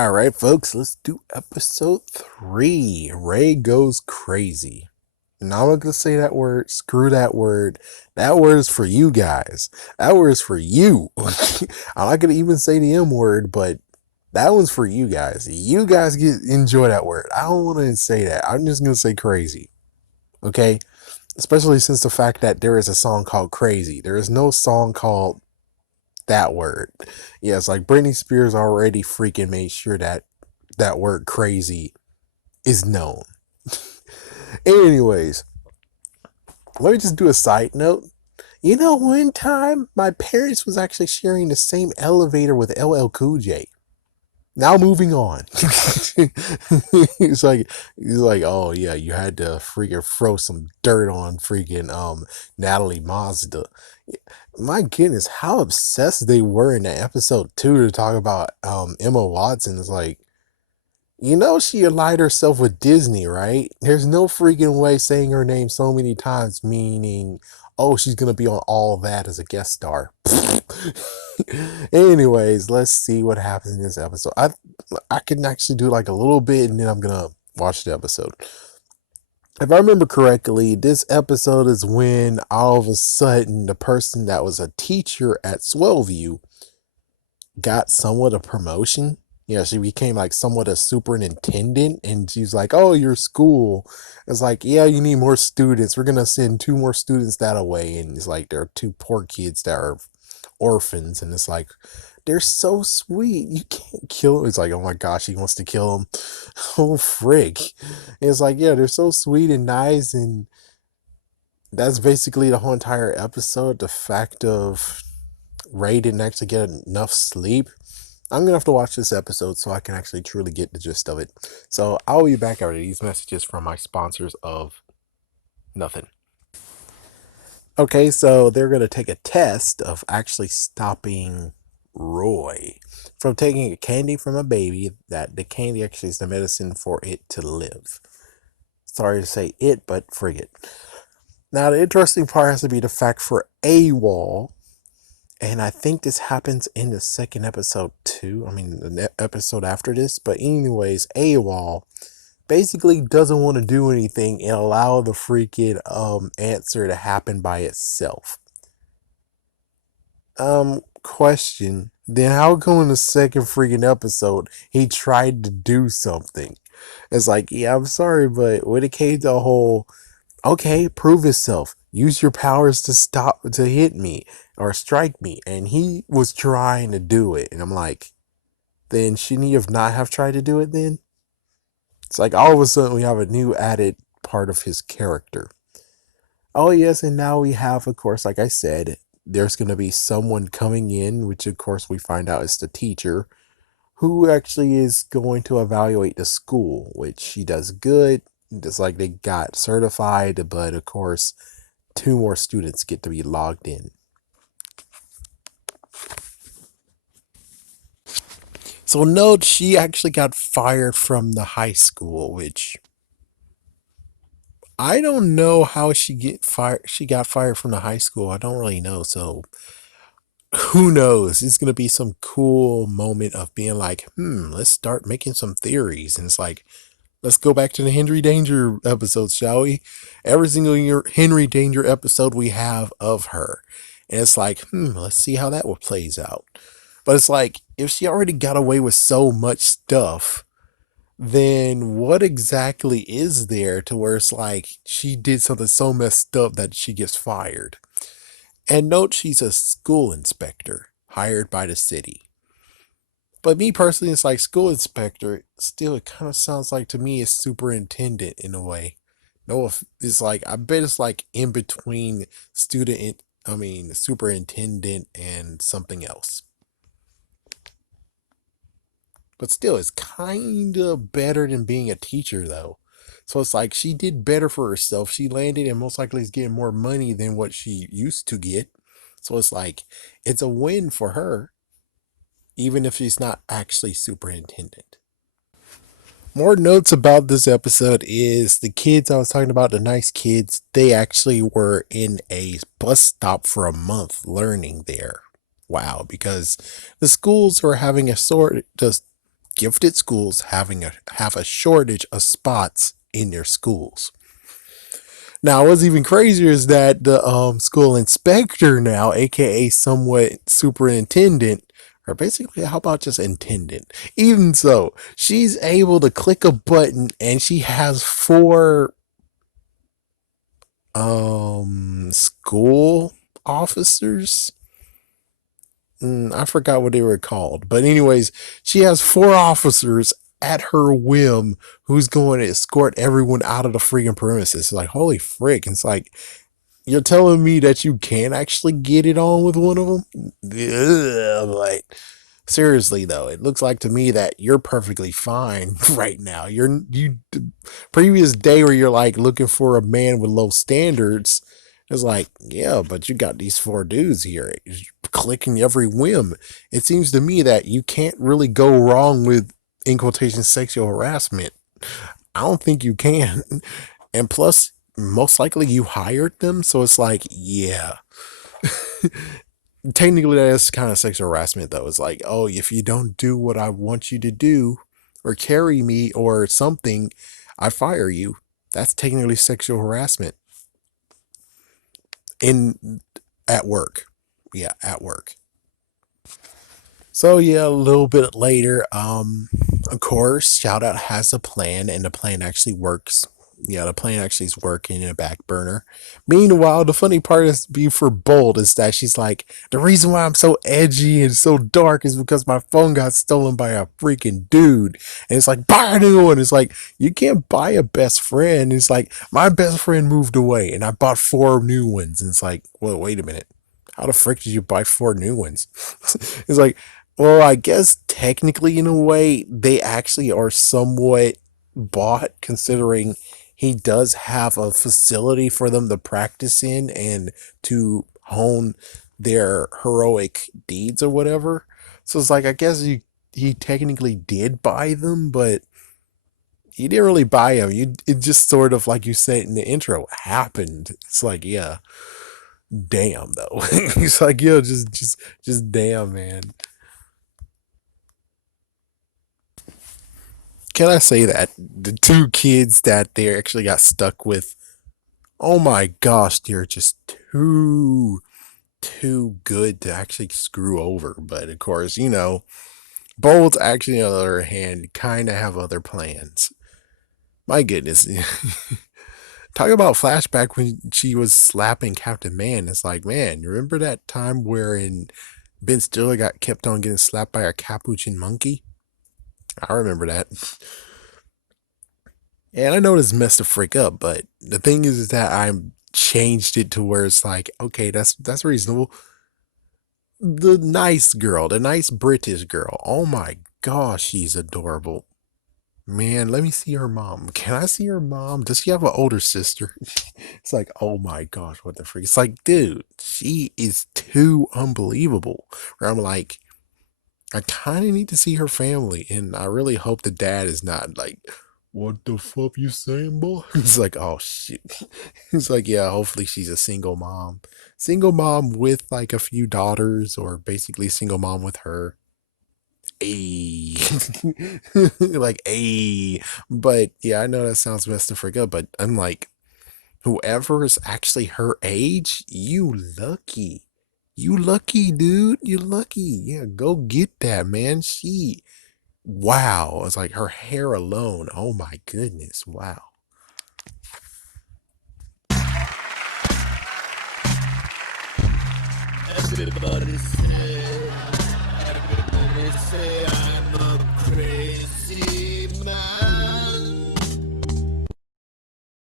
All right, folks, let's do episode 3. Ray goes crazy. Now I'm not gonna say that word. Screw that word. That word is for you guys. That word is for you. I'm not gonna even say the M word, but that one's for you guys. You guys enjoy that word. I don't want to say that. I'm just gonna say crazy. Okay, especially since the fact that there is a song called Crazy. There is no song called that word. Yes, like Britney Spears already freaking made sure that that word crazy is known. Anyways, let me just do a side note. You know, one time my parents was actually sharing the same elevator with LL Cool J. Now moving on. he's like, oh yeah, you had to freaking throw some dirt on freaking Natalie Mazda. My goodness, how obsessed they were in that episode too to talk about Emma Watson. Is like, you know, she allied herself with Disney, right? There's no freaking way saying her name so many times, meaning, oh, she's gonna be on all that as a guest star. Anyways, let's see what happens in this episode. I can actually do like a little bit, and then I'm gonna watch the episode. If I remember correctly, this episode is when all of a sudden the person that was a teacher at Swellview got somewhat a promotion. Yeah, she became like somewhat a superintendent, and she's like, "Oh, your school." It's like, "Yeah, you need more students. We're gonna send 2 more students that away." And it's like there are 2 poor kids that are orphans, and it's like they're so sweet. You can't kill them. It's like, oh my gosh, he wants to kill them. Oh frick! And it's like, yeah, they're so sweet and nice, and that's basically the whole entire episode. The fact of Ray didn't actually get enough sleep. I'm gonna have to watch this episode so I can actually truly get the gist of it. So I'll be back after these messages from my sponsors of nothing. Okay, so they're gonna take a test of actually stopping Roy from taking a candy from a baby. That the candy actually is the medicine for it to live. Sorry to say it, but frig it. Now the interesting part has to be the fact for AWOL. And I think this happens in the second episode too. I mean, the episode after this. But anyways, AWOL basically doesn't want to do anything and allow the freaking answer to happen by itself. Question. Then how come in the second freaking episode he tried to do something? It's like, yeah, I'm sorry, but when it came to a whole, okay, prove yourself. Use your powers to hit me or strike me. And he was trying to do it. And I'm like, then shouldn't he have not have tried to do it then? It's like all of a sudden we have a new added part of his character. Oh yes, and now we have, of course, like I said, there's gonna be someone coming in, which of course we find out is the teacher, who actually is going to evaluate the school, which she does good. Just like they got certified, but of course 2 more students get to be logged in. So note she actually got fired from the high school, which I don't know how she get fired. She got fired from the high school. I don't really know. So who knows? It's gonna be some cool moment of being like, let's start making some theories. And it's like, let's go back to the Henry Danger episodes, shall we? Every single year Henry Danger episode we have of her. And it's like, let's see how that plays out. But it's like, if she already got away with so much stuff, then what exactly is there to where it's like she did something so messed up that she gets fired? And note she's a school inspector hired by the city. But me personally, it's like school inspector. Still, it kind of sounds like to me a superintendent in a way. No, if it's like I bet it's like in between student. I mean, superintendent and something else. But still, it's kind of better than being a teacher though. So it's like she did better for herself. She landed and most likely is getting more money than what she used to get. So it's like it's a win for her, even if she's not actually superintendent. More notes about this episode is the kids I was talking about, the nice kids, they actually were in a bus stop for a month learning there. Wow, because the schools are having a sort of gifted schools have a shortage of spots in their schools. Now, what's even crazier is that the school inspector now, aka somewhat superintendent, or basically, how about just intendant? Even so, she's able to click a button and she has four school officers. I forgot what they were called, but anyways, she has four officers at her whim who's going to escort everyone out of the freaking premises. It's like, holy frick. It's like, you're telling me that you can't actually get it on with one of them? Ugh, like, seriously though, it looks like to me that you're perfectly fine right now. You previous day where you're like looking for a man with low standards. It's like, yeah, but you got these four dudes here clicking every whim. It seems to me that you can't really go wrong with, in quotation, sexual harassment. I don't think you can. And plus, most likely you hired them, so it's like, yeah. Technically, that's kind of sexual harassment, though. It's like, oh, if you don't do what I want you to do, or carry me, or something, I fire you. That's technically sexual harassment in at work. Yeah, at work. So yeah, a little bit later, of course, Shout Out has a plan, and the plan actually works. Yeah, the plan actually is working in a back burner. Meanwhile, the funny part is be for Bold is that she's like, the reason why I'm so edgy and so dark is because my phone got stolen by a freaking dude. And it's like, buy a new one. It's like, you can't buy a best friend. It's like, my best friend moved away and I bought four new ones. And it's like, well, wait a minute. How the frick did you buy four new ones? It's like, well, I guess technically, in a way, they actually are somewhat bought, considering he does have a facility for them to practice in and to hone their heroic deeds or whatever. So it's like, I guess he technically did buy them, but you didn't really buy them. It just sort of, like you said in the intro, happened. It's like, yeah, damn though. It's like, yeah, just damn, man. Can I say that the two kids that they actually got stuck with, oh my gosh, they're just too good to actually screw over. But of course, Bolts actually, on the other hand, kind of have other plans. My goodness. Talk about flashback when she was slapping Captain Man. It's like, man, you remember that time wherein Ben Stiller got kept on getting slapped by a capuchin monkey? I remember that. And I know this messed the freak up, but the thing is that I changed it to where it's like, okay, that's reasonable. The nice girl, the nice British girl. Oh my gosh, she's adorable. Man, let me see her mom. Can I see her mom? Does she have an older sister? It's like, oh my gosh, what the freak? It's like, dude, she is too unbelievable. Where I'm like, I kind of need to see her family, and I really hope the dad is not like, what the fuck you saying, boy? He's like, oh shit. He's like, yeah, hopefully she's a single mom. Single mom with like a few daughters, or basically single mom with her. A like a, but yeah, I know that sounds messed up for good, but I'm like, whoever is actually her age, you lucky. You lucky, dude. You lucky. Yeah, go get that, man. Wow. It's like her hair alone. Oh my goodness. Wow. Everybody say, everybody say I'm